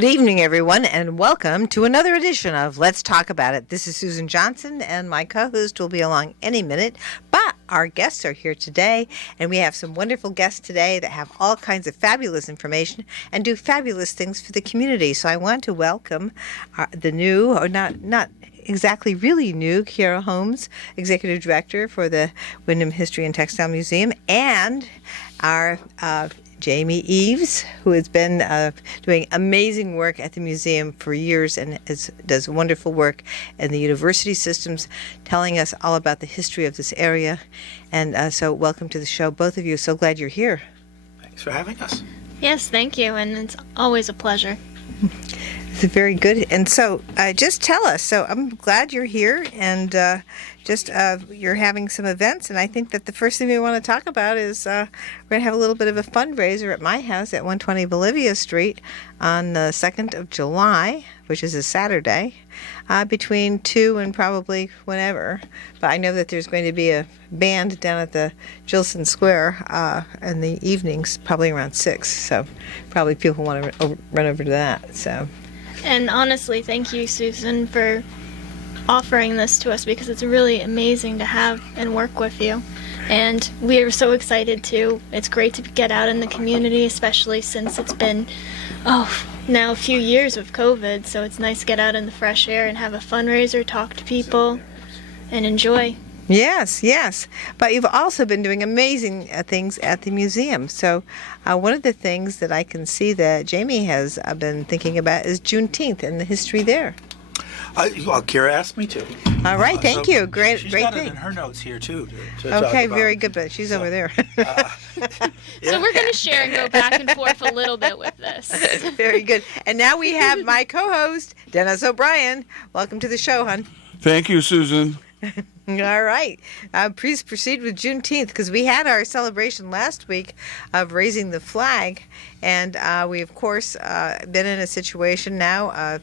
Good evening, everyone, and welcome to another edition of Let's Talk About It. This is Susan Johnson, and my co-host will be along any minute, but our guests are here today, and we have some wonderful guests today that have all kinds of fabulous information and do fabulous things for the community. So I want to welcome the new, or not exactly really new, Kiara Holmes, Executive Director for the Windham History and Textile Museum, and our Jamie Eves, who has been doing amazing work at the museum for years and does wonderful work in the university systems, telling us all about the history of this area. And so welcome to the show, both of you. So glad you're here. Thanks for having us. Yes, thank you, and it's always a pleasure. It's very good. And so just tell us. So I'm glad you're here, and you're having some events, and I think that the first thing we want to talk about is we're going to have a little bit of a fundraiser at my house at 120 Bolivia Street on the 2nd of July, which is a Saturday, between 2 and probably whenever. But I know that there's going to be a band down at the Gilson Square in the evenings, probably around 6. So probably people want to run over to that. So. And honestly, thank you, Susan, for offering this to us, because it's really amazing to have and work with you. And we are so excited too. It's great to get out in the community, especially since it's been, now a few years with COVID. So it's nice to get out in the fresh air and have a fundraiser, talk to people, and enjoy. Yes. But you've also been doing amazing things at the museum. So one of the things that I can see that Jamie has been thinking about is Juneteenth and the history there. Well, Kira asked me to. All right, thank you. Great She's thing. got it in her notes here, too. To talk Okay, about. very good, but she's over there. So we're going to share and go back and forth a little bit with this. Very good. And now we have my co-host, Dennis O'Brien. Welcome to the show, hon. Thank you, Susan. All right. Please proceed with Juneteenth, because we had our celebration last week of raising the flag, and we, of course, been in a situation now.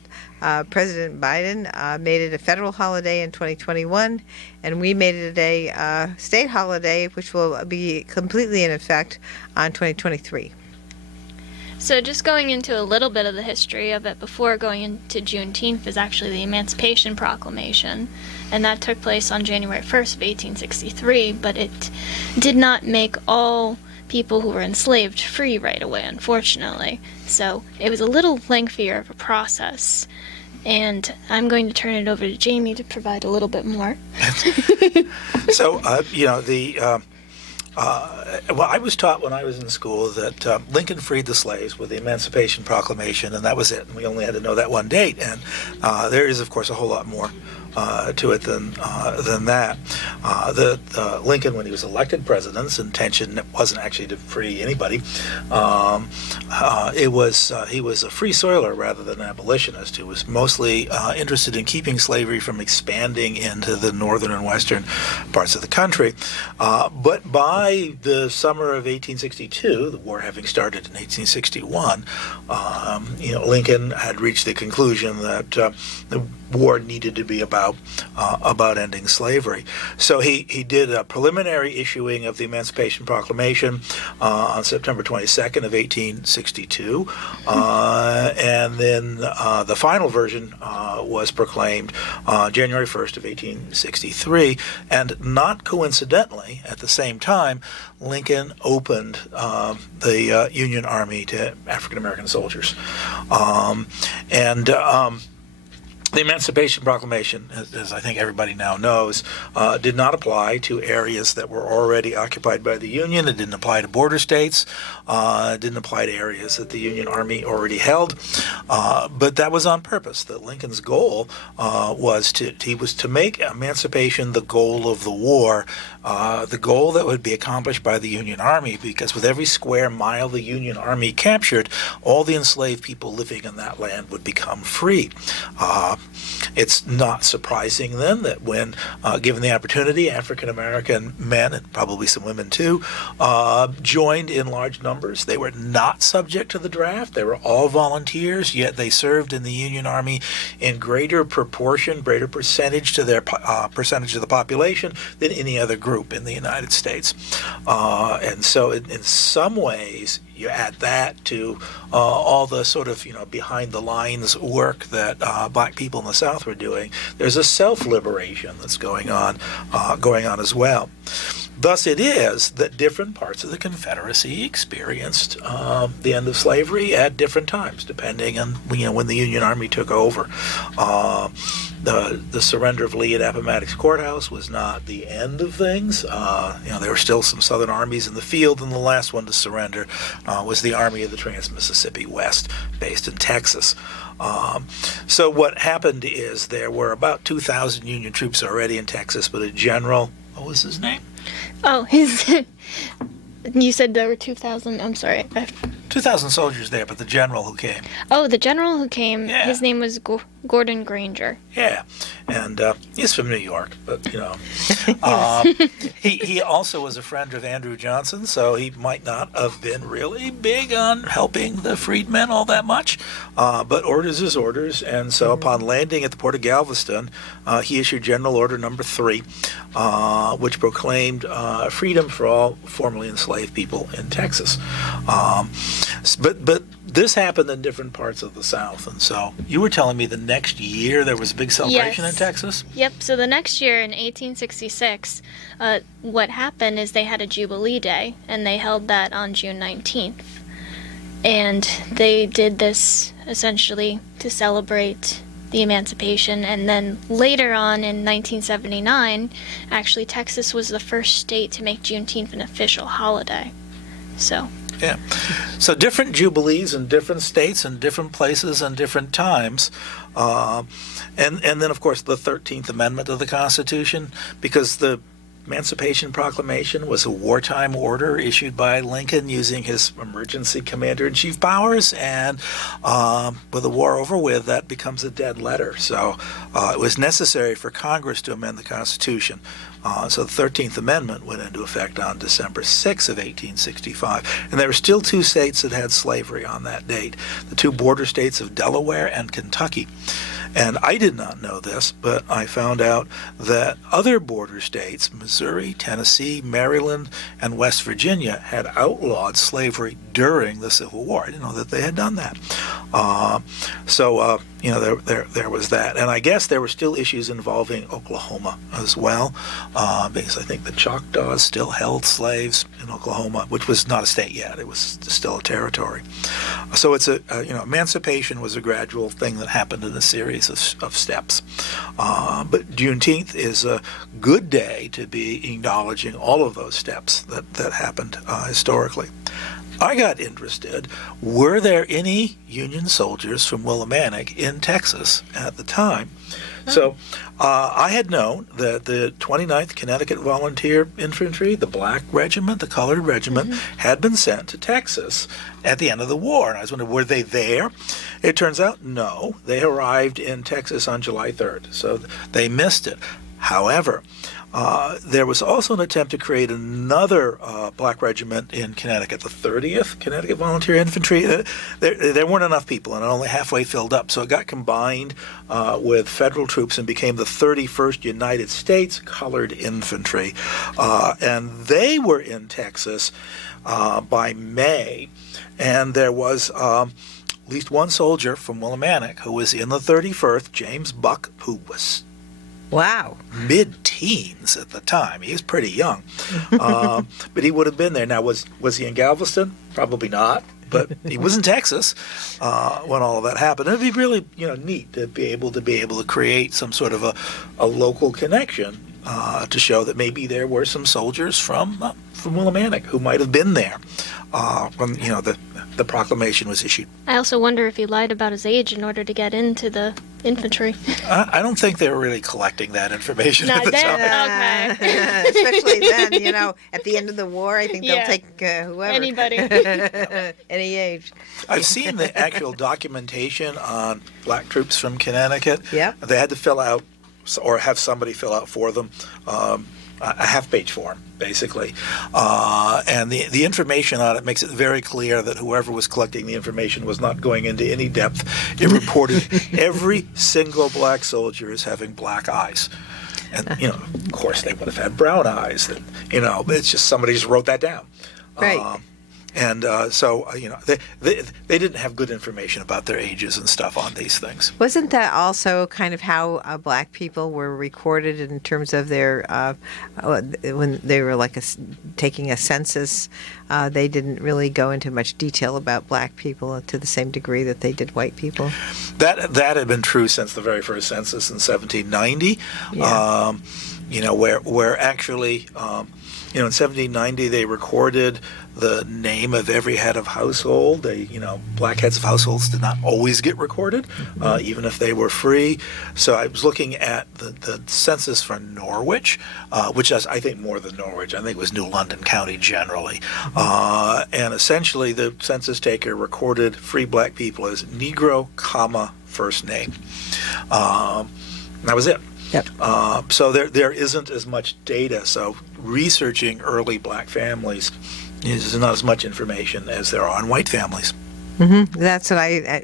President Biden made it a federal holiday in 2021, and we made it a state holiday, which will be completely in effect on 2023. So just going into a little bit of the history of it before going into Juneteenth is actually the Emancipation Proclamation, and that took place on January 1st of 1863, but it did not make all people who were enslaved free right away, unfortunately. So it was a little lengthier of a process, and I'm going to turn it over to Jamie to provide a little bit more. So, well, I was taught when I was in school that Lincoln freed the slaves with the Emancipation Proclamation, and that was it. And we only had to know that one date. And there is, of course, a whole lot more to it than that. Lincoln, when he was elected president's intention wasn't actually to free anybody. He was a free soiler rather than an abolitionist who was mostly interested in keeping slavery from expanding into the northern and western parts of the country. But by the summer of 1862, the war having started in 1861, Lincoln had reached the conclusion that the war needed to be about ending slavery. So he did a preliminary issuing of the Emancipation Proclamation on September 22nd of 1862, and then the final version was proclaimed January 1st of 1863, and not coincidentally, at the same time, Lincoln opened the Union Army to African American soldiers, the Emancipation Proclamation, as I think everybody now knows, did not apply to areas that were already occupied by the Union. It didn't apply to border states. It didn't apply to areas that the Union Army already held. But that was on purpose. That Lincoln's goal was to make emancipation the goal of the war, the goal that would be accomplished by the Union Army, because with every square mile the Union Army captured, all the enslaved people living in that land would become free. It's not surprising then that when given the opportunity, African American men, and probably some women too, joined in large numbers. They were not subject to the draft. They were all volunteers, yet they served in the Union Army in greater proportion, greater percentage to their percentage of the population than any other group in the United States. And so in some ways, you add that to all the sort of behind the lines work that black people in the South were doing. There's a self-liberation that's going on as well. Thus it is that different parts of the Confederacy experienced the end of slavery at different times, depending on when the Union Army took over. The surrender of Lee at Appomattox Courthouse was not the end of things. There were still some Southern armies in the field, and the last one to surrender was the Army of the Trans-Mississippi West, based in Texas. So what happened is there were about 2,000 Union troops already in Texas, but a general, what was his name? Oh, you said there were 2,000. I'm sorry. 2,000 soldiers there, but the general who came. Oh, the general who came, Yeah. his name was Gordon Granger. Yeah, and he's from New York, but he also was a friend of Andrew Johnson, so he might not have been really big on helping the freedmen all that much. But orders is orders, and so upon landing at the port of Galveston, he issued General Order Number 3, which proclaimed freedom for all formerly enslaved people in Texas. But this happened in different parts of the South, and so you were telling me the next year there was a big celebration Yes. in Texas? Yep, so the next year in 1866, what happened is they had a Jubilee Day, and they held that on June 19th. And they did this essentially to celebrate the emancipation, and then later on in 1979, actually Texas was the first state to make Juneteenth an official holiday. So Yeah. So different jubilees in different states and different places and different times. And then, of course, the 13th Amendment of the Constitution, because the Emancipation Proclamation was a wartime order issued by Lincoln using his emergency commander-in-chief powers, and with the war over with, that becomes a dead letter. So it was necessary for Congress to amend the Constitution. So the 13th Amendment went into effect on December 6 of 1865, and there were still 2 states that had slavery on that date, the 2 border states of Delaware and Kentucky. And I did not know this, but I found out that other border states, Missouri, Tennessee, Maryland, and West Virginia, had outlawed slavery during the Civil War. I didn't know that they had done that. There was that. And I guess there were still issues involving Oklahoma as well, because I think the Choctaws still held slaves in Oklahoma, which was not a state yet. It was still a territory. So it's emancipation was a gradual thing that happened in a series of steps. But Juneteenth is a good day to be acknowledging all of those steps that happened historically. I got interested. Were there any Union soldiers from Willimantic in Texas at the time? So I had known that the 29th Connecticut Volunteer Infantry, the Black Regiment, the Colored Regiment, had been sent to Texas at the end of the war. And I was wondering, were they there? It turns out, no. They arrived in Texas on July 3rd, so they missed it. However, there was also an attempt to create another black regiment in Connecticut, the 30th Connecticut Volunteer Infantry. There weren't enough people, and it only halfway filled up, so it got combined with federal troops and became the 31st United States Colored Infantry. And they were in Texas by May, and there was at least one soldier from Willimantic who was in the 31st, James Buck, who was Wow. mid-teens at the time. He was pretty young, but he would have been there. Now, was he in Galveston? Probably not, but he was in Texas when all of that happened. It'd be really, neat to be able to create some sort of a local connection to show that maybe there were some soldiers from Willimantic who might have been there when the proclamation was issued. I also wonder if he lied about his age in order to get into the infantry. I don't think they were really collecting that information at Not the then? time. Okay. Especially then, at the end of the war, I think they'll Yeah. take whoever. Anybody. Any age. I've seen the actual documentation on black troops from Connecticut. Yep. They had to fill out, or have somebody fill out for them, a half-page form, basically. And the information on it makes it very clear that whoever was collecting the information was not going into any depth. It reported every single black soldier as having black eyes. And, of course, they would have had brown eyes. And, it's just somebody just wrote that down. Right. And so they didn't have good information about their ages and stuff on these things. Wasn't that also kind of how black people were recorded in terms of their when they were taking a census? They didn't really go into much detail about black people to the same degree that they did white people. That had been true since the very first census in 1790. Yeah. Where actually, in 1790 they recorded the name of every head of household. Black heads of households did not always get recorded, even if they were free. So I was looking at the census for Norwich, which is, I think, more than Norwich. I think it was New London County generally. And essentially the census taker recorded free black people as Negro, first name. That was it. Yep. So there isn't as much data. So researching early black families is not as much information as there are on white families. Mm-hmm. That's what I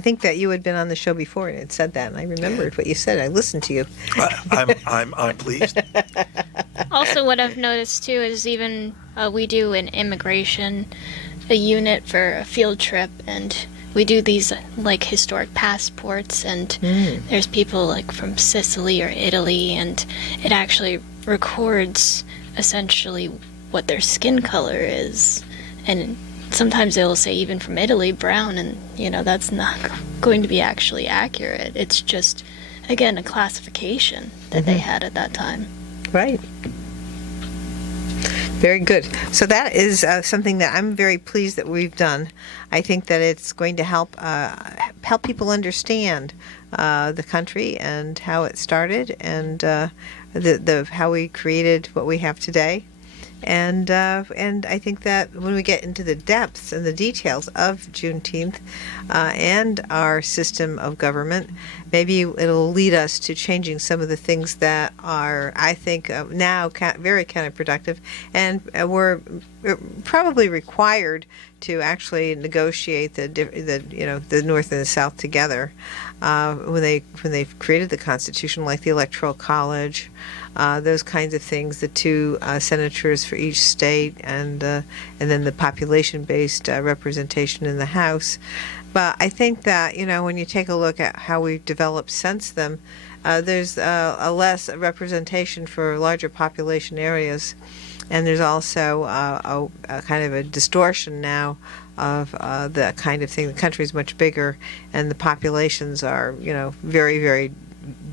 think that you had been on the show before and had said that, and I remembered what you said. I listened to you. I'm pleased. Also, what I've noticed too is even we do an immigration, a unit for a field trip, and we do these historic passports, and there's people from Sicily or Italy, and it actually records essentially what their skin color is, and sometimes they'll say even from Italy brown, and that's not going to be actually accurate. It's just, again, a classification that they had at that time. Right. Very good. So that is something that I'm very pleased that we've done. I think that it's going to help people understand the country and how it started, and the how we created what we have today. And I think that when we get into the depths and the details of Juneteenth and our system of government, maybe it'll lead us to changing some of the things that are, I think, now very counterproductive, and we're probably required to actually negotiate the North and the South together when they created the Constitution, like the Electoral College. Those kinds of things, the two senators for each state, and then the population-based representation in the House. But I think that, when you take a look at how we've developed since then, there's a less representation for larger population areas, and there's also a kind of a distortion now of the kind of thing. The country's much bigger, and the populations are, very, very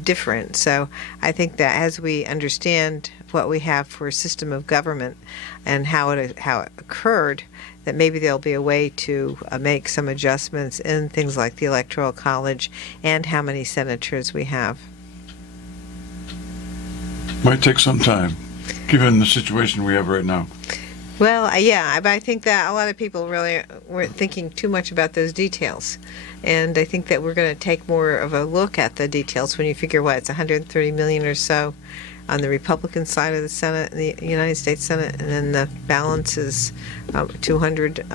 different. So I think that as we understand what we have for a system of government and how it occurred, that maybe there'll be a way to make some adjustments in things like the Electoral College and how many senators we have. Might take some time, given the situation we have right now. Well, but I think that a lot of people really weren't thinking too much about those details. And I think that we're going to take more of a look at the details when you figure, it's 130 million or so on the Republican side of the Senate, the United States Senate, and then the balance is 200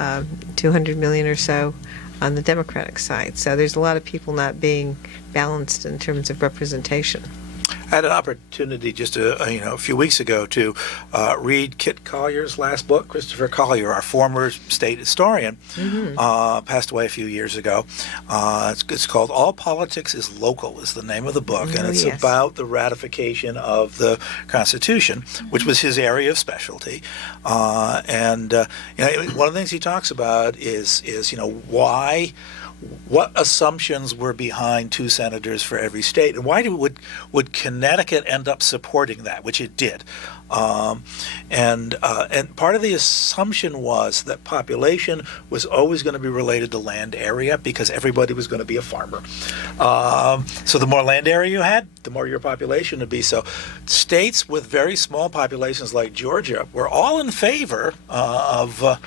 million or so on the Democratic side. So there's a lot of people not being balanced in terms of representation. I had an opportunity just a few weeks ago to read Kit Collier's last book. Christopher Collier, our former state historian, passed away a few years ago. It's called All Politics is Local is the name of the book, and it's about the ratification of the Constitution, which was his area of specialty. And one of the things he talks about is what assumptions were behind two senators for every state, and why would Connecticut end up supporting that, which it did. And part of the assumption was that population was always going to be related to land area because everybody was going to be a farmer. So the more land area you had, the more your population would be. So states with very small populations like Georgia were all in favor of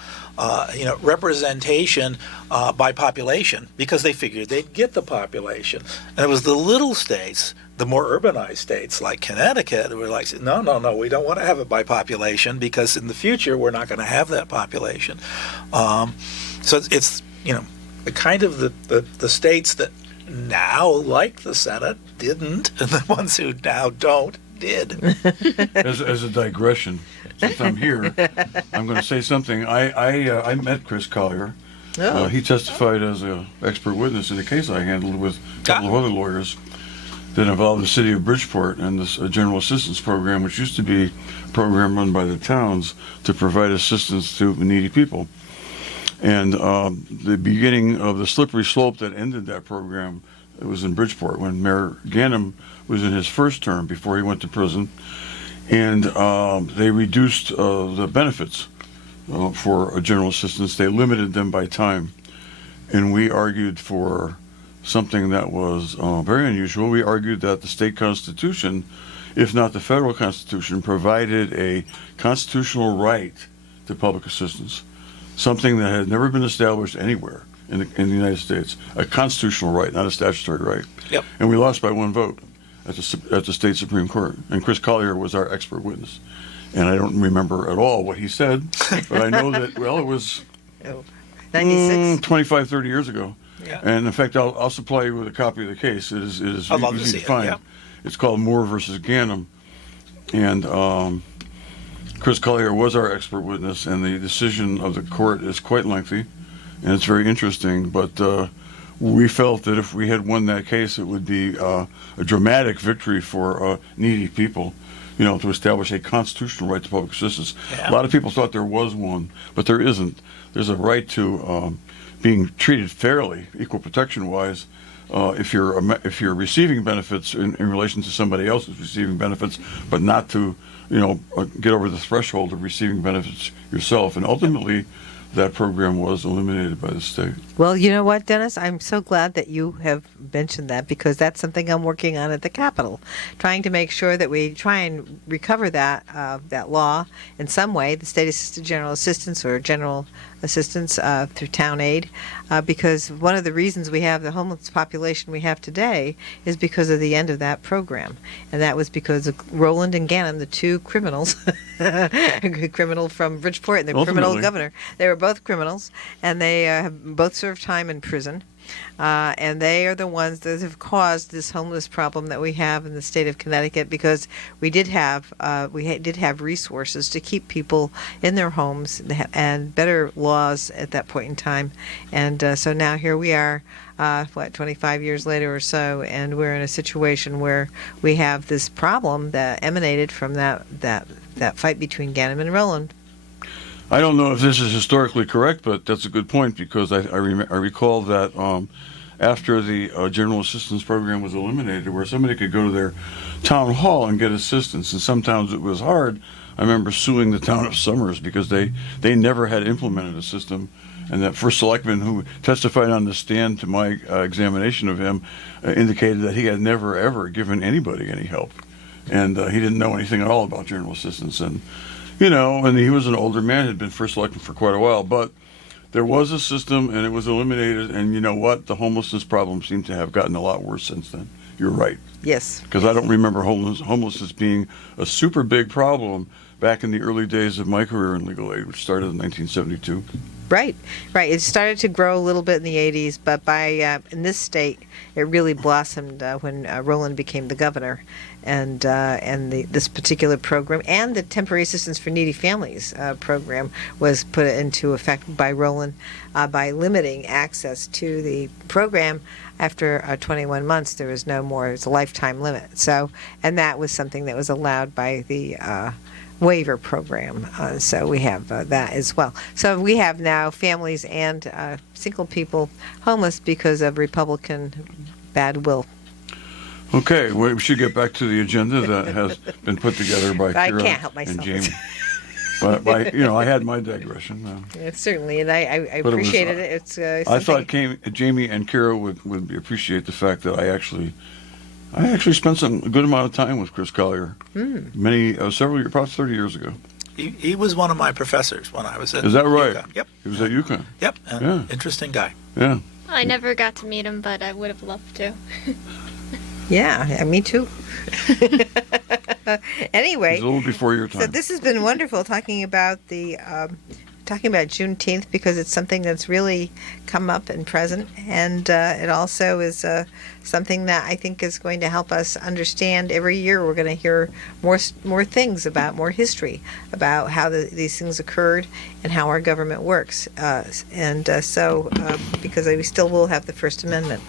representation by population because they figured they'd get the population. And it was the little states, the more urbanized states like Connecticut, who were like, no, we don't want to have it by population because in the future we're not going to have that population. So it's the kind of the states that now, like the Senate, didn't, and the ones who now don't did. As a digression, since I'm here, I'm going to say something. I met Chris Collier. Oh. He testified as an expert witness in a case I handled with a couple of other lawyers that involved the city of Bridgeport and this general assistance program, which used to be a program run by the towns to provide assistance to needy people. And the beginning of the slippery slope that ended that program, it was in Bridgeport when Mayor Ganem was in his first term before he went to prison. And they reduced the benefits for general assistance. They limited them by time. And we argued for something that was very unusual. We argued that the state constitution, if not the federal constitution, provided a constitutional right to public assistance, something that had never been established anywhere in the United States. A constitutional right, not a statutory right. Yep. And we lost by one vote at the state Supreme Court. And Chris Collier was our expert witness. And I don't remember at all what he said, but I know that, well, it was 96? 25, 30 years ago. Yeah. And in fact, I'll supply you with a copy of the case. It is I'd love to easy see to it, find. yeah. It's called Moore versus Ganem. And Chris Collier was our expert witness, and the decision of the court is quite lengthy, and it's very interesting. But we felt that if we had won that case, it would be a dramatic victory for needy people, you know, to establish a constitutional right to public assistance. Yeah. A lot of people thought there was one, but there isn't. There's a right to being treated fairly, equal protection-wise, if you're receiving benefits in relation to somebody else who's receiving benefits, but not to, you know, get over the threshold of receiving benefits yourself. And ultimately, that program was eliminated by the state. Well, you know what, Dennis? I'm so glad that you have mentioned that, because that's something I'm working on at the Capitol, trying to make sure that we try and recover that law in some way, the state assisted general assistance or general assistance through town aid, because one of the reasons we have the homeless population we have today is because of the end of that program. And that was because of Roland and Ganem, the two criminals, a criminal from Bridgeport and the criminal Ultimately. governor. They were both criminals, and they have both served time in prison. And they are the ones that have caused this homeless problem that we have in the state of Connecticut, because we did have resources to keep people in their homes and better laws at that point in time. And so now here we are, 25 years later or so, and we're in a situation where we have this problem that emanated from that fight between Ganem and Roland. I don't know if this is historically correct, but that's a good point, because I recall that after the general assistance program was eliminated, where somebody could go to their town hall and get assistance, and sometimes it was hard. I remember suing the town of Somers because they never had implemented a system, and that first selectman who testified on the stand to my examination of him indicated that he had never, ever given anybody any help, and he didn't know anything at all about general assistance. And you know, and he was an older man, had been first selectman for quite a while, but there was a system and it was eliminated. And you know what? The homelessness problem seemed to have gotten a lot worse since then. You're right. Yes. Because I don't remember homelessness being a super big problem back in the early days of my career in legal aid, which started in 1972. Right. It started to grow a little bit in the 80s, but in this state, it really blossomed when Roland became the governor, and this particular program and the temporary assistance for needy families program was put into effect by Roland by limiting access to the program. After 21 months, there was no more. It was a lifetime limit. So, and that was something that was allowed by the waiver program. So we have that as well. So we have now families and single people homeless because of Republican bad will. Okay, we should get back to the agenda that has been put together by I Kira can't help myself. and Jamie. But I had my digression. Certainly, and I But appreciated it. It's I thought Jamie and Kira would appreciate the fact that I actually spent a good amount of time with Chris Collier, several years, probably 30 years ago. He was one of my professors when I was at Is that right? UConn. Yep. He was at UConn. Yep. Yeah. Interesting guy. Yeah. I never got to meet him, but I would have loved to. Yeah, me too. Anyway, It was a little before your time. so this has been wonderful talking about the talking about Juneteenth because it's something that's really come up and present, and it also is something that I think is going to help us understand. Every year we're going to hear more things about more history about how these things occurred and how our government works, so because we still will have the First Amendment.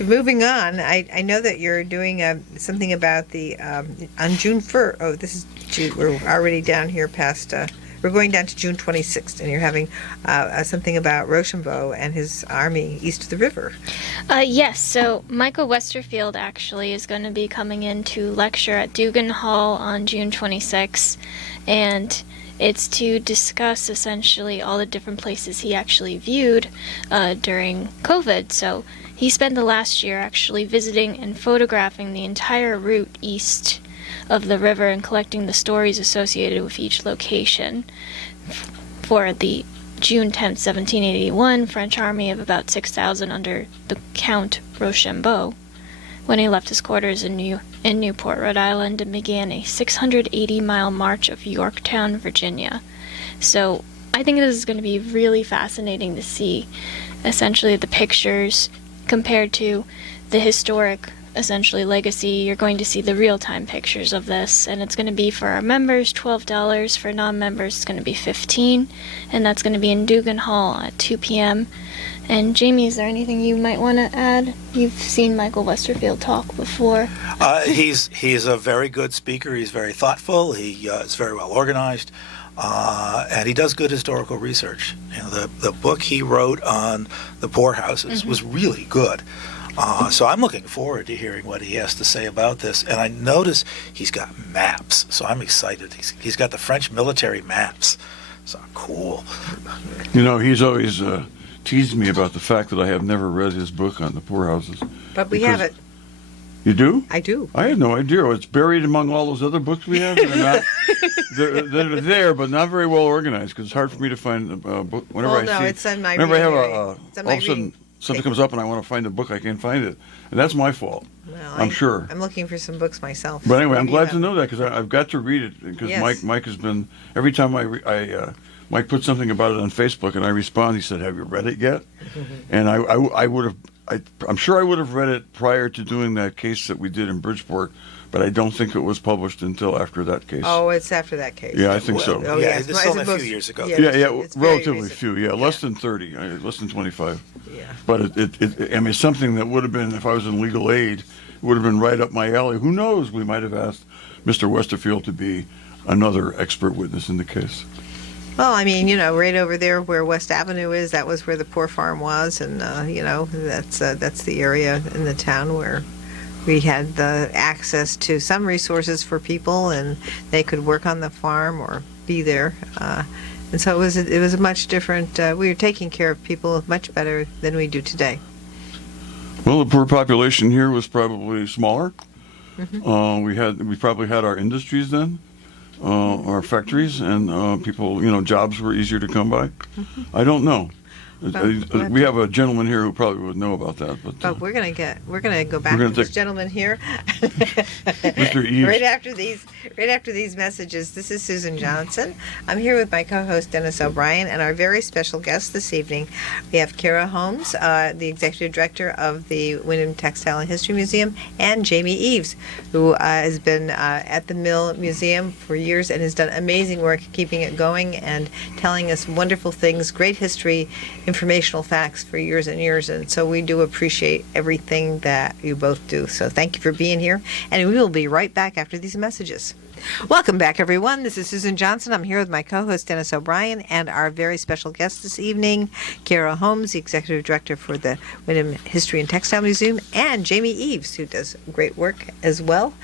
Moving on, I know that you're doing something about the on June 1st. Oh, this is June. We're already down here past. We're going down to June 26th, and you're having something about Rochambeau and his army east of the river. Yes, so Michael Westerfield actually is going to be coming in to lecture at Dugan Hall on June 26th, and it's to discuss essentially all the different places he actually viewed during COVID. So he spent the last year actually visiting and photographing the entire route east of the river and collecting the stories associated with each location. For the June 10th, 1781 French army of about 6,000 under the Count Rochambeau, when he left his quarters in Newport, Rhode Island, and began a 680-mile march of Yorktown, Virginia. So I think this is going to be really fascinating to see essentially the pictures compared to the historic essentially legacy. You're going to see the real-time pictures of this, and it's going to be for our members $12. For non-members it's going to be $15, and that's going to be in Dugan Hall at 2 p.m. And Jamie, is there anything you might want to add? You've seen Michael Westerfield talk before. He's a very good speaker. He's very thoughtful. He is very well organized, and he does good historical research. You know, the book he wrote on the poorhouses was really good. So I'm looking forward to hearing what he has to say about this. And I notice he's got maps, so I'm excited. He's got the French military maps. So cool. You know, he's always teased me about the fact that I have never read his book on the poorhouses. But we have it. You do? I do. I had no idea. It's buried among all those other books we have. They're there, but not very well organized because it's hard for me to find a book. Whenever it's on my whenever I have all of a sudden something comes up and I want to find a book, I can't find it, and that's my fault. Well, I'm sure. I'm looking for some books myself. But anyway, I'm glad to know that because I've got to read it because Yes. Mike has been every time Mike put something about it on Facebook and I respond, he said, "Have you read it yet?" And I would have. I'm sure I would have read it prior to doing that case that we did in Bridgeport, but I don't think it was published until after that case. Oh, it's after that case. Yeah, I think so. Oh, Yeah, yes. this is only a few years ago. Yeah, it's very relatively recent. few. Yeah, less than 30, less than 25. Yeah. But I mean, something that would have been, if I was in legal aid, it would have been right up my alley. Who knows? We might have asked Mr. Westerfield to be another expert witness in the case. Well, I mean, right over there where West Avenue is, that was where the poor farm was, and that's the area in the town where we had the access to some resources for people, and they could work on the farm or be there. And so it was a much different. We were taking care of people much better than we do today. Well, the poor population here was probably smaller. We probably had our industries then. Our factories and people, jobs were easier to come by. I don't know. We have a gentleman here who probably would know about that. But we're gonna go back to this gentleman here. Mr. Eves. Right after these messages. This is Susan Johnson. I'm here with my co-host Dennis O'Brien and our very special guest this evening. We have Kara Holmes, the executive director of the Wyndham Textile and History Museum, and Jamie Eves, who has been at the Mill Museum for years and has done amazing work keeping it going and telling us wonderful things, great history, informational facts for years and years, and so we do appreciate everything that you both do. So thank you for being here, and we will be right back after these messages. Welcome back, everyone. This is Susan Johnson. I'm here with my co-host Dennis O'Brien and our very special guest this evening, Kara Holmes, the executive director for the Wyndham History and Textile Museum, and Jamie Eves, who does great work as well,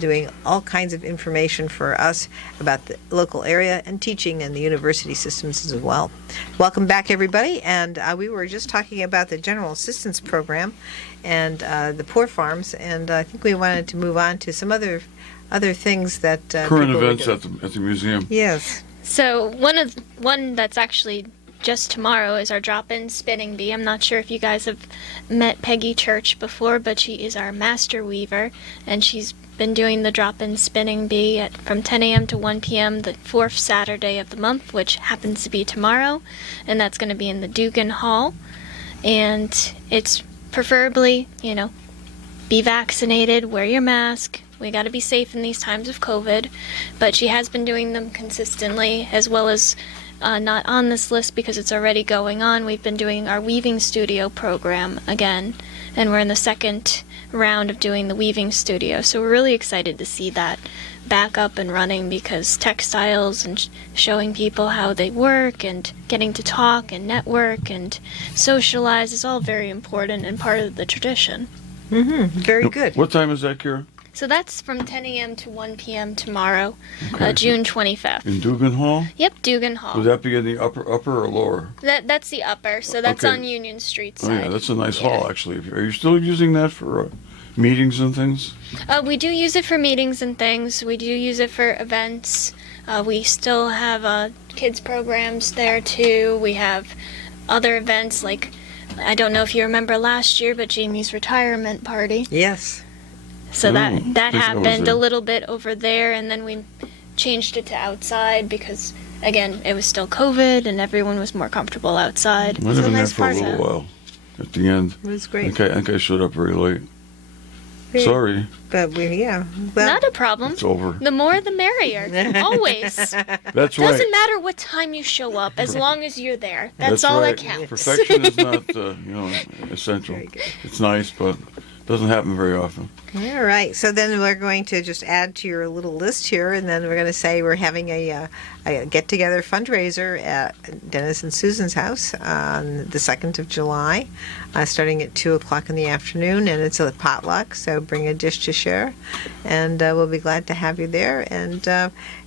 doing all kinds of information for us about the local area and teaching in the university systems as well. Welcome back, everybody. And we were just talking about the General Assistance Program and the poor farms, and I think we wanted to move on to some other things that Current people were events doing. at the museum. Yes. So one that's actually just tomorrow is our drop-in spinning bee. I'm not sure if you guys have met Peggy Church before, but she is our master weaver, and she's been doing the drop-in spinning bee from 10 a.m. to 1 p.m. the fourth Saturday of the month, which happens to be tomorrow, and that's going to be in the Dugan Hall. And it's preferably, be vaccinated, wear your mask. We got to be safe in these times of COVID. But she has been doing them consistently, as well as not on this list because it's already going on. We've been doing our weaving studio program again, and we're in the second round of doing the weaving studio. So we're really excited to see that back up and running, because textiles and showing people how they work and getting to talk and network and socialize is all very important and part of the tradition. Very good. What time is that, Kira? So that's from 10 a.m. to 1 p.m. tomorrow, June 25th. In Dugan Hall? Yep, Dugan Hall. Would that be in the upper or lower? That's the upper, so that's Okay. on Union Street Oh side. yeah, that's a nice hall actually. Are you still using that for meetings and things? We do use it for meetings and things. We do use it for events. We still have kids programs there too. We have other events like, I don't know if you remember last year, but Jamie's retirement party. Yes. So that I think I was happened there. a little bit over there, and then we changed it to outside because, again, it was still COVID and everyone was more comfortable outside. Might have been there nice for a party. little while. At the end, It was I great. think I showed up very late. Great. Sorry, But well, Not a problem. it's over. The more the merrier. Always. That's right. Doesn't matter what time you show up, as long as you're there. That's all right. that counts. Perfection is not, essential. Very good. It's nice, but doesn't happen very often. all right. So then we're going to just add to your little list here, and then we're going to say we're having a get-together fundraiser at Dennis and Susan's house on the 2nd of July, starting at 2 o'clock in the afternoon, and it's a potluck, so bring a dish to share, and we'll be glad to have you there, and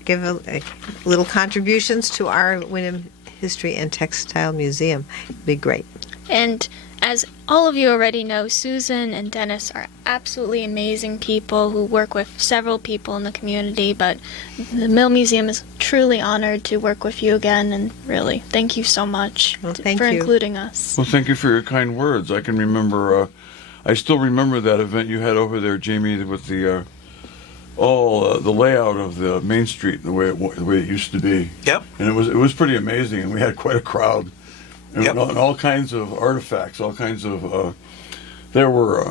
give a little contributions to our Wyndham History and Textile Museum. It'd be great. And as all of you already know, Susan and Dennis are absolutely amazing people who work with several people in the community, but the Mill Museum is truly honored to work with you again, and really, thank you so much Well, thank for you. including us. Well, thank you for your kind words. I can remember, I still remember that event you had over there, Jamie, with the the layout of the Main Street, the way it used to be. Yep. And it was pretty amazing, and we had quite a crowd, and, Yep. and all kinds of artifacts, all kinds of. There were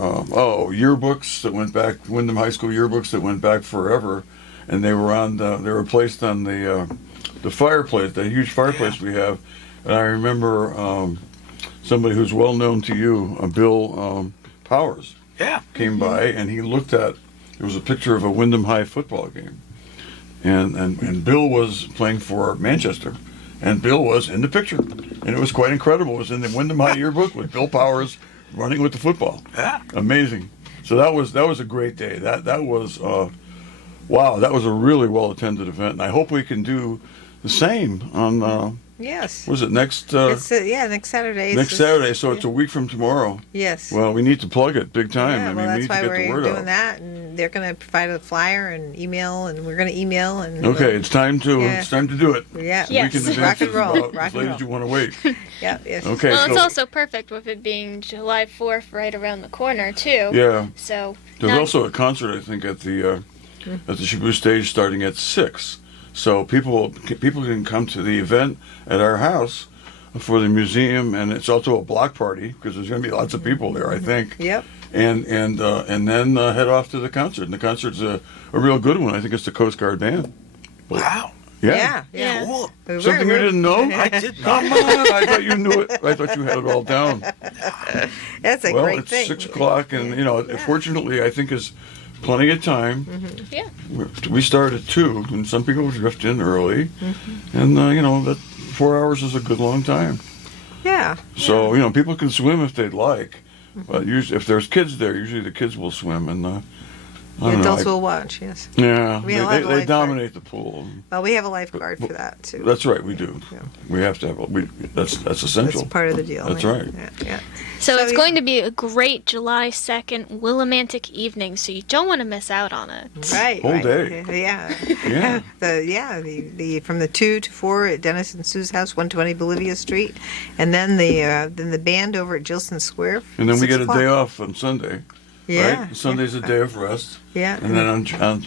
yearbooks that went back, Wyndham High School yearbooks that went back forever, and they were placed on the fireplace, the huge fireplace we have. And I remember somebody who's well known to you, Bill Powers, Yeah. came by, and he looked at. There was a picture of a Wyndham High football game, and Bill was playing for Manchester, and Bill was in the picture, and it was quite incredible. It was in the Wyndham High yearbook with Bill Powers running with the football. Yeah. Amazing. So that was a great day. That was wow. That was a really well attended event, and I hope we can do the same on Yes. was it next It's next Saturday. next Saturday? So it's a week from tomorrow. Yes. Well, we need to plug it big time. Yeah, I mean, well, we that's need why to get the we're word doing out. that, and they're going to provide a flyer and email, and we're going to email and. Okay, it's time to Yeah. do it. Yeah. Yes. Weekend events Rock and is roll. about Rock as and late roll. as you want to wait. Yeah. Yes. Okay, Well, so it's also perfect with it being July 4th right around the corner, too. yeah, So, there's not- also a concert I think at the Shibu stage starting at 6. So people can come to the event at our house for the museum, and it's also a block party because there's going to be lots of people there, I think. Yep. And then head off to the concert. And the concert's a real good one. I think it's the Coast Guard Band. Wow. Yeah. Yeah. Cool. Something you didn't know? I did not. Come on! I thought you knew it. I thought you had it all down. That's a Well, great it's thing. 6 o'clock, and fortunately, I think is plenty of time. Yeah. We start at 2, and some people drift in early, and that 4 hours is a good long time. Yeah. So people can swim if they'd like, but usually if there's kids there, usually the kids will swim, and I The don't know. adults will watch. Yes. Yeah, We have a they lifeguard. dominate the pool. Well, we have a lifeguard for that too. That's right, we do. Yeah. We have to have. That's essential. That's part of the deal. That's yeah. right. Yeah. So it's yeah. going to be a great July 2nd Willimantic evening, so you don't want to miss out on it. Right. Whole right. day. Yeah. Yeah. The from the 2 to 4 at Dennis and Sue's house, 120 Bolivia Street, and then the band over at Gilson Square. And then we 6 get a o'clock. day off on Sunday. Yeah. Right? Sunday's a day of rest. Yeah. And then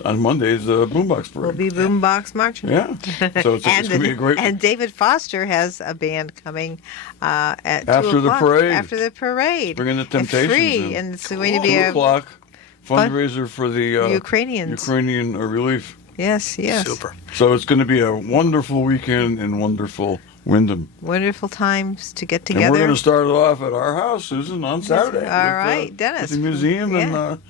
on Monday's the Boombox We'll Parade. be boombox marching. Yeah. So it's going to be a great. And David Foster has a band coming at 2 After the o'clock, parade. After the parade. Bringing the And Temptations free, in. and it's going to 2 be a o'clock fundraiser for the Ukrainians. Ukrainian relief. Yes, yes. Super. So it's going to be a wonderful weekend in wonderful Wyndham. Wonderful times to get And we're together. going to start it off at our house, Susan, on Saturday. All right, Dennis. With the museum Yeah. and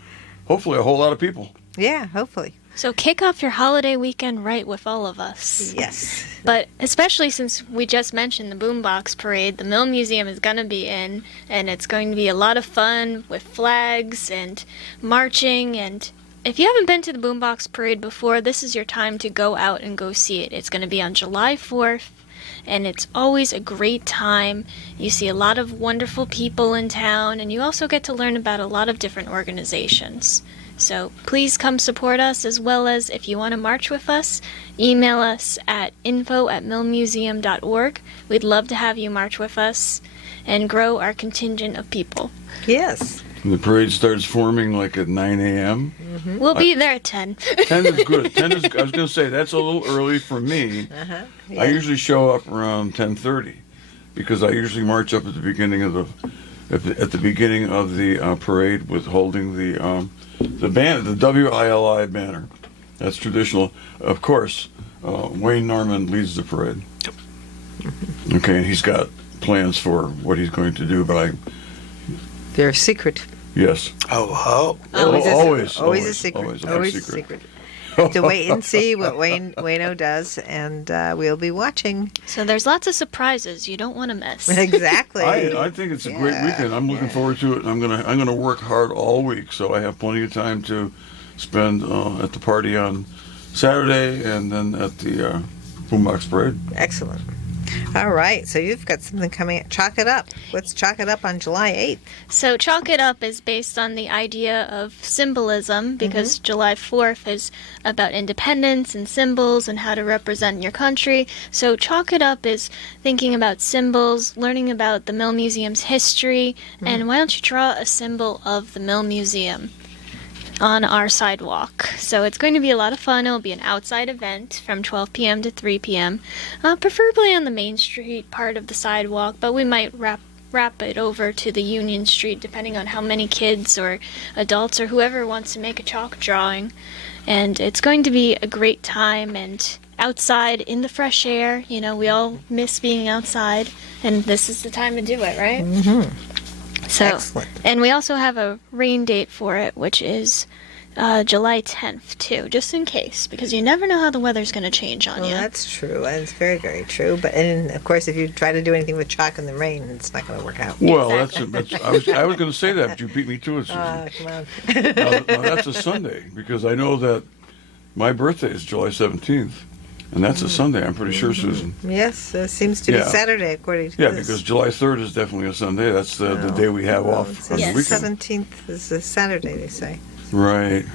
hopefully a whole lot of people. Yeah, hopefully. So kick off your holiday weekend right with all of us. Yes. But especially since we just mentioned the Boombox Parade, the Mill Museum is going to be in, and it's going to be a lot of fun with flags and marching. And if you haven't been to the Boombox Parade before, this is your time to go out and go see it. It's going to be on July 4th, and it's always a great time. You see a lot of wonderful people in town, and you also get to learn about a lot of different organizations. So please come support us, as well as if you want to march with us, email us at info@millmuseum.org. We'd love to have you march with us and grow our contingent of people. Yes. And the parade starts forming like at 9 a.m. We'll be there at 10. 10 is good. 10 is, I was going to say, that's a little early for me. Yeah. I usually show up around 10:30 because I usually march up at the beginning of the parade with holding the banner, the WILI banner. That's traditional. Of course, Wayne Norman leads the parade. Okay, and he's got plans for what he's going to do, but They're secret. yes. Oh, Always a always secret. always Always a secret. To wait and see what Wayno does, and we'll be watching. So there's lots of surprises you don't want to miss. Exactly. I think it's a great weekend. I'm looking forward to it. I'm gonna work hard all week, so I have plenty of time to spend at the party on Saturday and then at the Boombox Parade. Excellent. All right, so you've got something coming. Chalk It Up. Let's chalk it up on July 8th. So Chalk It Up is based on the idea of symbolism, because July 4th is about independence and symbols and how to represent your country. So Chalk It Up is thinking about symbols, learning about the Mill Museum's history, and why don't you draw a symbol of the Mill Museum on our sidewalk. So it's going to be a lot of fun. It'll be an outside event from 12 p.m. to 3 p.m., preferably on the Main Street part of the sidewalk, but we might wrap it over to the Union Street depending on how many kids or adults or whoever wants to make a chalk drawing. And it's going to be a great time, and outside in the fresh air. You know, we all miss being outside, and this is the time to do it, right? So, Excellent. and we also have a rain date for it, which is July 10th, too, just in case, because you never know how the weather's going to change on Well, you. that's true. And it's very, very true. But and of course, if you try to do anything with chalk in the rain, it's not going to work out. Well, that's I was going to say that, but you beat me to it, Susan. Come on. Now, that's a Sunday because I know that my birthday is July 17th, and that's a Sunday. I'm pretty sure, Susan. Yes, it seems to be Yeah. Saturday according to Yeah, this. because July 3rd is definitely a Sunday. That's the day we have Well, off it on says the Yes. weekend. 17th is a Saturday, they say. Right.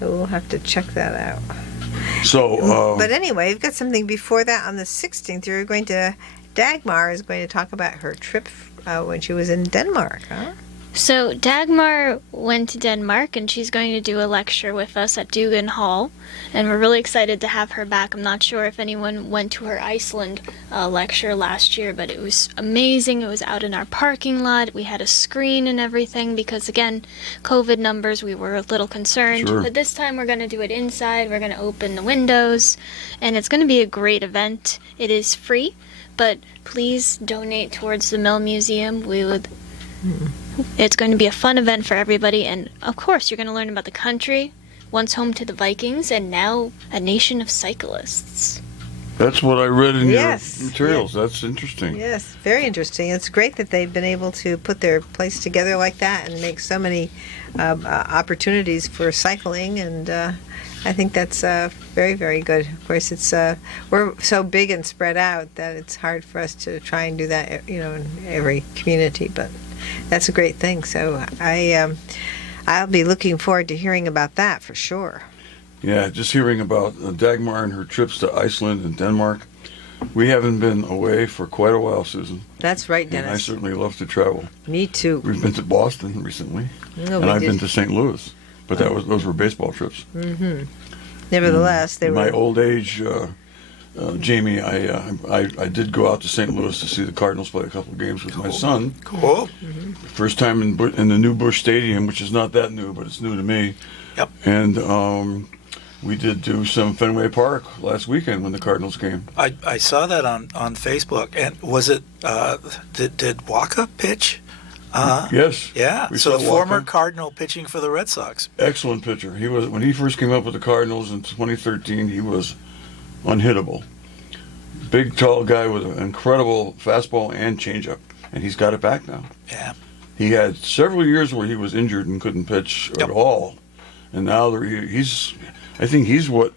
So we'll have to check that out. So, But anyway, you've got something before that on the 16th. You're going to, Dagmar is going to talk about her trip when she was in Denmark, huh? So Dagmar went to Denmark, and she's going to do a lecture with us at Dugan Hall, and we're really excited to have her back. I'm not sure if anyone went to her Iceland lecture last year, but it was amazing. It was out in our parking lot. We had a screen and everything because, again, COVID numbers, we were a little concerned. Sure. But this time we're going to do it inside. We're going to open the windows, and it's going to be a great event. It is free, but please donate towards the Mill Museum. It's going to be a fun event for everybody, and of course you're going to learn about the country, once home to the Vikings, and now a nation of cyclists. that's what I read in Yes, your materials. That's interesting. Yes, very interesting. It's great that they've been able to put their place together like that and make so many opportunities for cycling, and I think that's very, very good. Of course, it's we're so big and spread out that it's hard for us to try and do that, in every community, but that's a great thing. So I'll be looking forward to hearing about that for sure. Yeah, just hearing about Dagmar and her trips to Iceland and Denmark. We haven't been away for quite a while, Susan. That's right, And I Dennis. certainly love to travel. Me too. We've been to Boston recently, No, and we I've did. been to St. Louis. But those were baseball trips. Nevertheless, they In my were. old age, Jamie, I did go out to St. Louis to see the Cardinals play a couple of games with my son. Cool. First time in the new Busch Stadium, which is not that new, but it's new to me. Yep. And we did do some Fenway Park last weekend when the Cardinals came. I saw that on Facebook. And was it, did Waka pitch? Yes. Yeah. We So saw the former Waka. Cardinal pitching for the Red Sox. Excellent pitcher. He was, when he first came up with the Cardinals in 2013, he was unhittable. Big, tall guy with an incredible fastball and changeup, and he's got it back now. Yeah. He had several years where he was injured and couldn't pitch Yep. at all, and now I think he's what,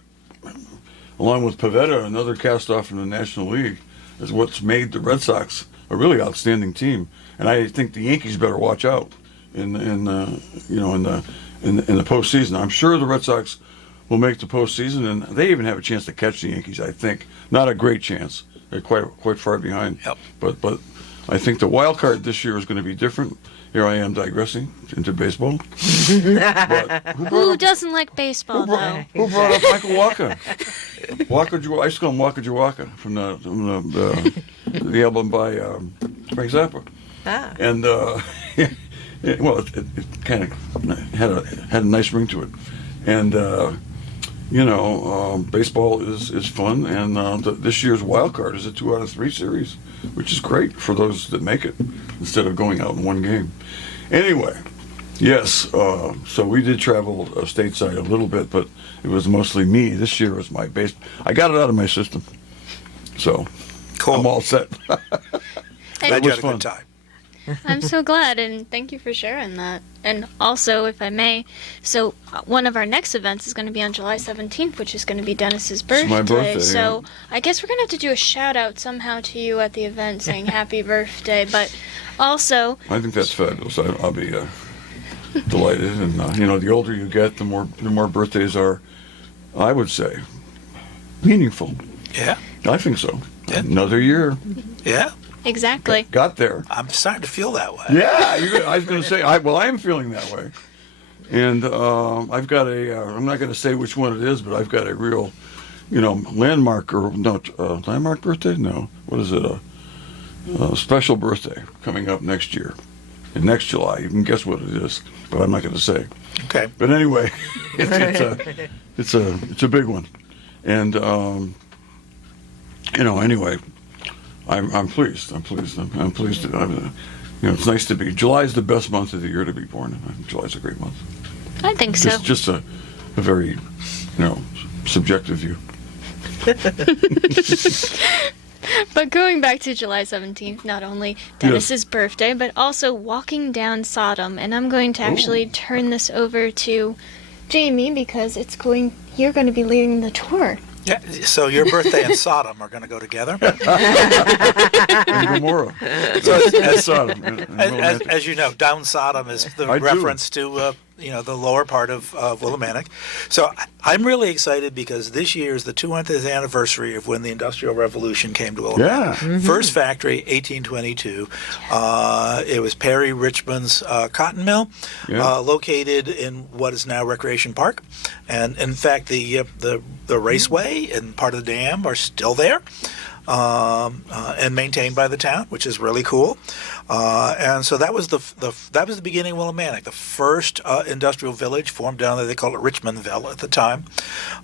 along with Pivetta, another cast-off from the National League, is what's made the Red Sox a really outstanding team. And I think the Yankees better watch out in the postseason. I'm sure the Red Sox will make the postseason, and they even have a chance to catch the Yankees. I think not a great chance; they're quite far behind. Yep. But I think the wild card this year is going to be different. Here I am digressing into baseball. But Who doesn't like baseball, though? who brought up Michael Waka? I still call him Waka Jawaka from the album by Frank Zappa. Ah. And it kind of had a nice ring to it. And baseball is fun. And this year's wild card is a 2 out of 3 series, which is great for those that make it instead of going out in one game. Anyway, yes. So we did travel stateside a little bit, but it was mostly me. This year was my base. I got it out of my system, so Cool. I'm all set. Glad It you was had a fun. good time. I'm so glad, and thank you for sharing that. And also, if I may, so one of our next events is going to be on July 17th, which is going to be Dennis's birthday. my birthday, So yeah. I guess we're going to have to do a shout out somehow to you at the event saying happy birthday. But also, I think that's fabulous. I'll be delighted. And the older you get, the more birthdays are, I would say, meaningful. Yeah. I think so. Yeah. Another year. Yeah. exactly. Got there. I'm starting to feel that way. Yeah, I was going to say, I am feeling that way. And I've got I'm not going to say which one it is, but I've got a real, landmark birthday? No. What is it? A special birthday coming up next year. In next July. You can guess what it is, but I'm not going to say. Okay. But anyway, it's a big one. And, anyway, I'm pleased. I'm pleased. I'm pleased to. It's nice to be. July's the best month of the year to be born in. July's a great month. I think so. Just a very, subjective view. But going back to July 17th, not only Dennis's birthday, but also walking down Sodom. And I'm going to actually turn this over to Jamie because you're going to be leading the tour. Yeah. So your birthday and Sodom are going to go together. And Gomorrah. So That's Sodom. and romantic. as you know, down Sodom is the I do. reference to the lower part of Willimantic. So I'm really excited because this year is the 200th anniversary of when the Industrial Revolution came to Willimantic. Yeah. First factory, 1822. It was Perry Richmond's cotton mill, Yeah. located in what is now Recreation Park, and in fact the raceway and part of the dam are still there. And maintained by the town, which is really cool. And so that was the beginning of Willimantic, the first industrial village formed down there. They called it Richmondville at the time,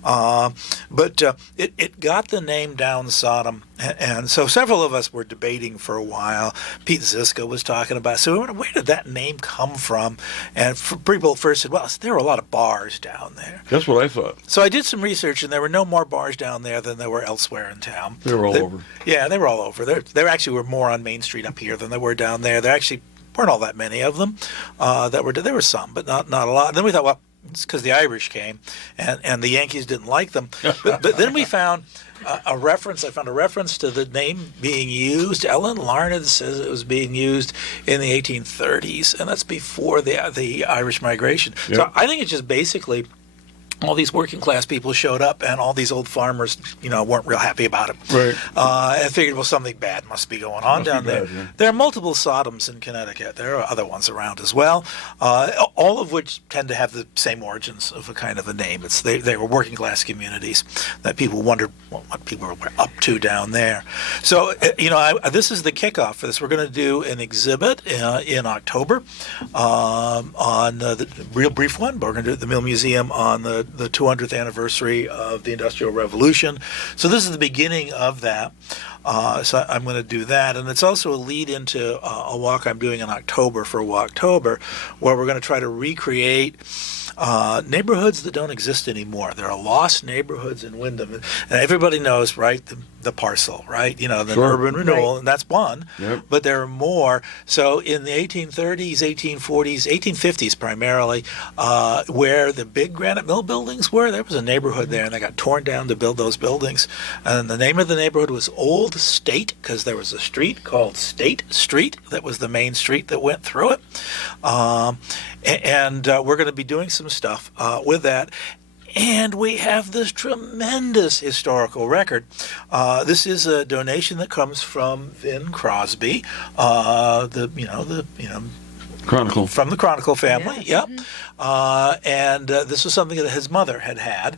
but it got the name Down Sodom. And so several of us were debating for a while. Pete Ziska was talking about, so where did that name come from? And people first said, well, there were a lot of bars down there. That's what I thought. So I did some research, and there were no more bars down there than there were elsewhere in town. They were all over. Yeah, they were all over. There actually were more on Main Street up here than there were down there. There actually weren't all that many of them. There were some, but not a lot. And then we thought, well, it's because the Irish came, and the Yankees didn't like them. But then we found a reference. I found a reference to the name being used. Ellen Larned says it was being used in the 1830s, and that's before the Irish migration. Yeah. So I think it's just basically all these working class people showed up, and all these old farmers, weren't real happy about it. Right. And figured, well, something bad must be going on down there. Yeah. There are multiple Sodoms in Connecticut. There are other ones around as well, all of which tend to have the same origins of a kind of a name. They were working class communities that people wondered what people were up to down there. So, this is the kickoff for this. We're going to do an exhibit in October on the real brief one, but we're going to do it at the Mill Museum on the 200th anniversary of the Industrial Revolution. So this is the beginning of that. So I'm going to do that. And it's also a lead into a walk I'm doing in October for Walktober, where we're going to try to recreate neighborhoods that don't exist anymore. There are lost neighborhoods in Windham. And everybody knows, right, the parcel, right? The Sure. urban renewal, Right. and that's one. Yep. But there are more. So in the 1830s, 1840s, 1850s primarily, where the big granite mill buildings were, there was a neighborhood there, and they got torn down to build those buildings. And the name of the neighborhood was Old State, because there was a street called State Street that was the main street that went through it. And we're going to be doing some stuff with that. And we have this tremendous historical record. This is a donation that comes from Vin Crosby, Chronicle. from the Chronicle family. Yes. Yep. And this was something that his mother had.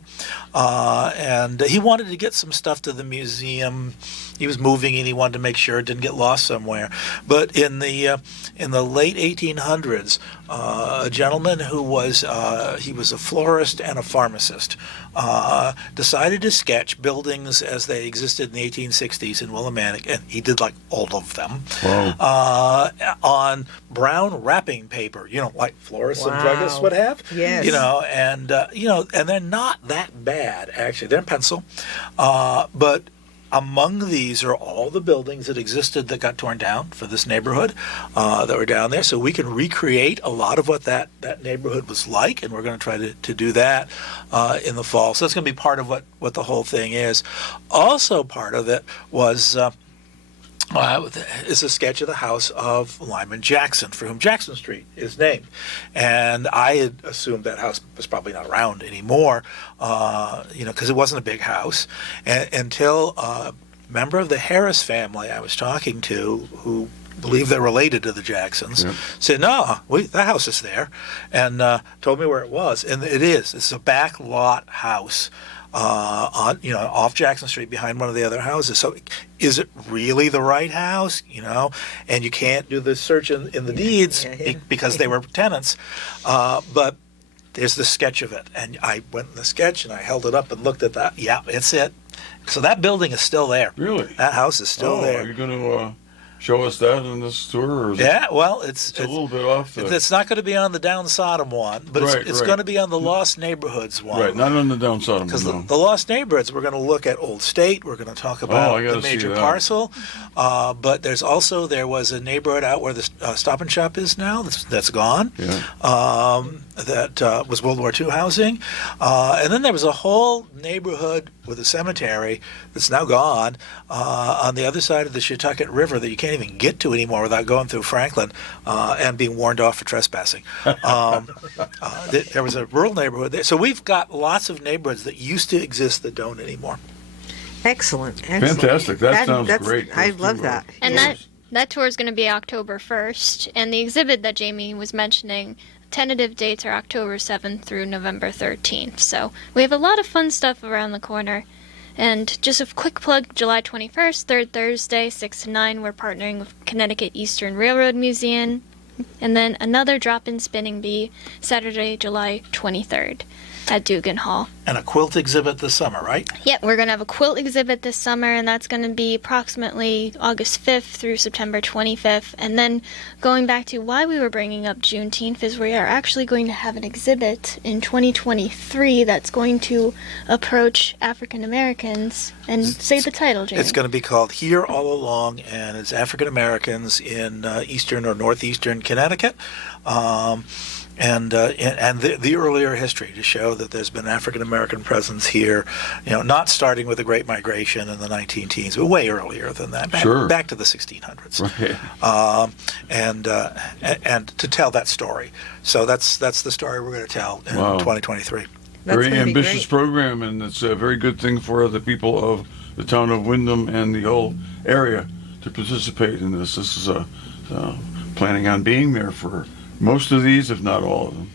And he wanted to get some stuff to the museum. He was moving, and he wanted to make sure it didn't get lost somewhere. But in the late 1800s, a gentleman who was he was a florist and a pharmacist decided to sketch buildings as they existed in the 1860s in Willimantic, and he did like all of them. Wow. On brown wrapping paper, like florists and Wow. druggists would have. Yes. And they're not that bad actually. They're in pencil, but among these are all the buildings that existed that got torn down for this neighborhood that were down there. So we can recreate a lot of what that neighborhood was like, and we're going to try to do that in the fall. So that's going to be part of what the whole thing is. Also part of it was is a sketch of the house of Lyman Jackson, for whom Jackson Street is named. And I had assumed that house was probably not around anymore, because it wasn't a big house, until a member of the Harris family I was talking to, who believe they're related to the Jacksons, Yep. said, no, that house is there, and told me where it was. And it is. It's a back lot house. Off Jackson Street behind one of the other houses. So is it really the right house? And you can't do the search in the deeds because they were tenants. But there's the sketch of it. And I went in the sketch and I held it up and looked at that. Yeah, it's it. So that building is still there. Really? That house is still Are there. you going to show us that in this tour? Or is Yeah, well, it's a little bit off the... It's not going to be on the Down Sodom one, but Right, it's right. going to be on the Lost Neighborhoods one. Right, not on the down side of Because no. the Lost Neighborhoods, we're going to look at Old State. We're going to talk about I gotta the see major that. parcel. But there was a neighborhood out where the Stop and Shop is now that's gone. Yeah. That was World War II housing. And then there was a whole neighborhood with a cemetery that's now gone on the other side of the Shetucket River that you can't even get to anymore without going through Franklin and being warned off for trespassing. There was a rural neighborhood there. So we've got lots of neighborhoods that used to exist that don't anymore. Excellent. Fantastic. That sounds that's- great. I Those love two, that. And tours. that tour is going to be October 1st, and the exhibit that Jamie was mentioning, tentative dates are October 7th through November 13th. So we have a lot of fun stuff around the corner. And just a quick plug, July 21st, third Thursday, 6 to 9, we're partnering with Connecticut Eastern Railroad Museum. And then another drop-in spinning bee, Saturday, July 23rd at Dugan Hall. And a quilt exhibit this summer, right? Yep, we're going to have a quilt exhibit this summer, and that's going to be approximately August 5th through September 25th. And then going back to why we were bringing up Juneteenth is we are actually going to have an exhibit in 2023 that's going to approach African Americans. And say the title, Jamie. It's going to be called Here All Along, and it's African Americans in eastern or northeastern Connecticut. And the earlier history to show that there's been African American presence here, not starting with the Great Migration in the 19 teens, but way earlier than that, back to the 1600s, Right. and to tell that story. So that's the story we're going to tell in Wow. 2023. That's Very gonna be ambitious great. program, and it's a very good thing for the people of the town of Wyndham and the whole area to participate in this. This is planning on being there for most of these, if not all of them.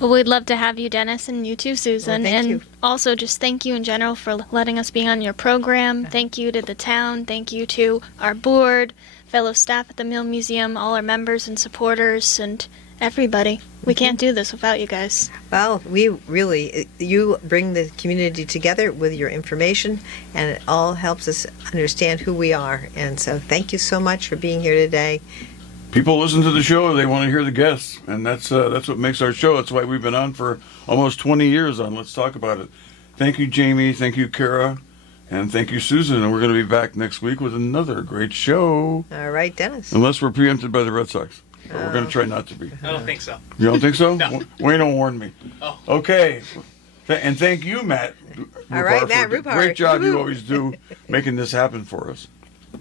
Well, we'd love to have you, Dennis, and you too, Susan. Well, thank and you. also just thank you in general for letting us be on your program. Thank you to the town. Thank you to our board, fellow staff at the Mill Museum, all our members and supporters, and everybody. We can't do this without you guys. Well, you bring the community together with your information, and it all helps us understand who we are. And so thank you so much for being here today. People listen to the show; they want to hear the guests, and that's what makes our show. That's why we've been on for almost 20 years on Let's Talk About It. Thank you, Jamie. Thank you, Kara. And thank you, Susan. And we're going to be back next week with another great show. All right, Dennis. Unless we're preempted by the Red Sox. But we're going to try not to be. I don't think so. You don't think so? No. Wayne will warn me. Oh. Okay. And thank you, Matt. All right, Rupar, Matt for the Rupar. great job you Woo-hoo. always do making this happen for us.